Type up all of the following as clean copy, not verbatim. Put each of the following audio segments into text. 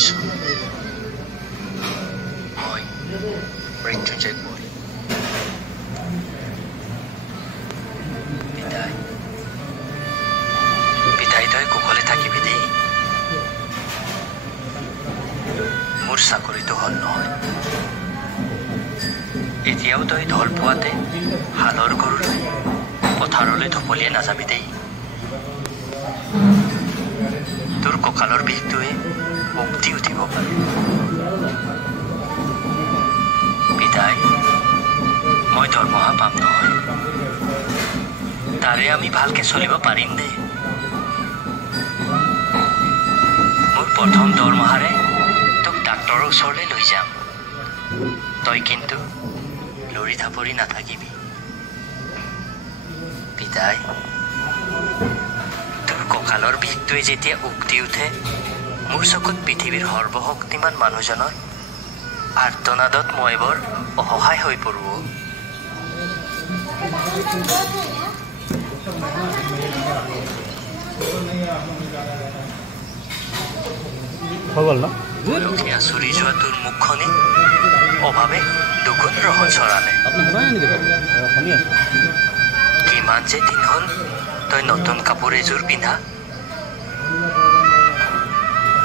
আহিছোঁ মই মৃত্যুঞ্জয় কোঁৱৰ বিদায় বিদায় তই কুশলে থাকিবি দেই মোৰ চাকৰিটো হল নহয় এতিয়াও তই ঢল পোৱাতে হালৰ গৰুলৈ পথাৰলৈ ঢপলিয়াই নাযাবি দেই তোৰ কঁকালৰ বিষটোৱে উক্তি উঠিব পাৰে বিদায় মই দৰমহা পাম নহয় তাৰে আমি ভালকে চলিব পাৰিম দেই মোৰ প্ৰথম দৰমহাৰে তোক ডাক্তৰৰ ওচৰলৈ লৈ যাম তই কিন্তু লৰি ধাপৰি নাথাকিবি বিদায় তোৰ কঁকালৰ বিষটোৱে যেতিয়া উক্তি উঠে মোৰ চকুত পৃথিৱীৰ সৰ্বশক্তিমান মানুহজনৰ আৰ্তনাদত মই বৰ অসহায় হৈ পৰো বয়সে আঁচুৰি যোৱা তোৰ মুখখনি অভাৱে দুগুণ ৰহন চৰালে কিমান যে দিন হ'ল তই নতুন কাপোৰ এযোৰ পিন্ধা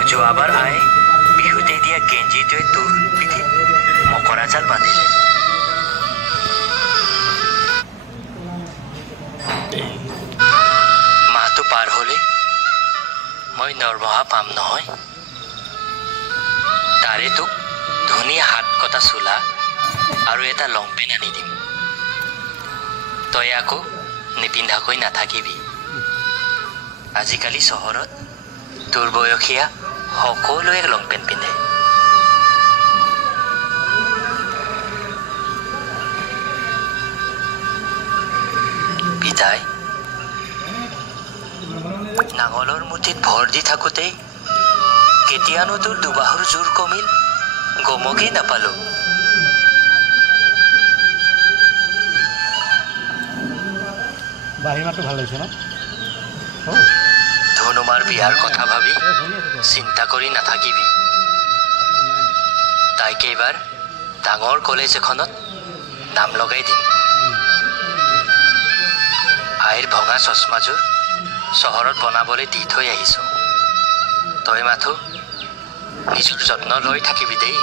যোৱাবাৰ আই বিহুতে দিয়া গেঞ্জিটোৱে তোৰ পিঠিত মকৰা জাল বান্ধিলে মাহটো পাৰ হলে মই দৰমহা পাম নহয় তাৰে তোক ধুনীয়া হাত কটা চোলা আৰু এটা লং পেণ্ট আনি দিম তই আকৌ নিপিন্ধাকৈ নাথাকিবি আজিকালি চহৰত তোৰ বয়সীয়া সকলোৱে লং পেণ্ট পিন্ধে বিদায় নাঙলৰ মুঠিত ভৰ দি থাকোঁতেই কেতিয়ানো তোৰ দুবাহুৰ জোৰ কমিল গমকেই নাপালো ধনুমাৰ বিয়াৰ কথা ভাবি চিন্তা কৰি নাথাকিবি তাইক এইবাৰ ডাঙৰ কলেজ এখনত নাম লগাই দিম আইৰ ভঙা চশমাযোৰ চহৰত বনাবলৈ দি থৈ আহিছো তই মাথো নিজৰ যত্ন লৈ থাকিবি দেই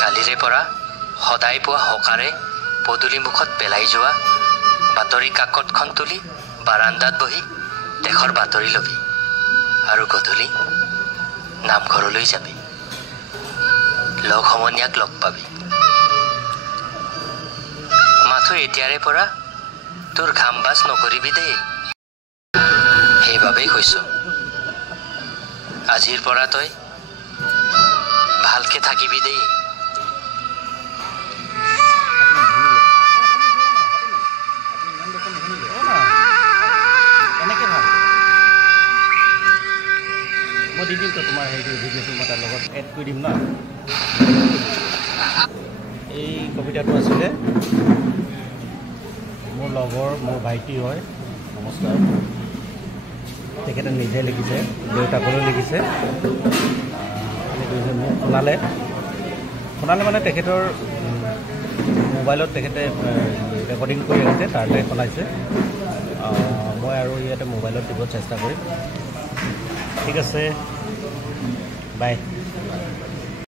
কালিৰে পৰা সদায় পুৱা সকাৰে পদূলি মুখত পেলাই যোৱা বাতৰি কাকতখন তুলি বাৰান্দাত বহি দেশৰ বাতৰি লবি আৰু গধূলি নামঘৰলৈ যাবি লগ সমনীয়াক লগ পাবি মাথো এতিয়াৰে পৰা তোৰ ঘাম বাজ নকৰিবি দেই সেইবাবেই কৈছো আজিৰ পৰা তই ভালকে থাকিবি দেই মই দি দিম তো তোমাৰ সেইটো ভিডিঅ'টো মই তাৰ লগত এড কৰি দিম ন এই কবিতাটো আছিলে মোৰ লগৰ মোৰ ভাইটি হয় নমস্কাৰ তেখেতে নিজে লিখিছে দেউতাকলৈ লিখিছে মোক শুনালে মানে তেখেতৰ মোবাইলত তেখেতে ৰেকৰ্ডিং কৰি ৰাখিছে তাতে শুনাইছে মই আৰু ইয়াতে মোবাইলত দিব চেষ্টা কৰিম ঠিক আছে বাই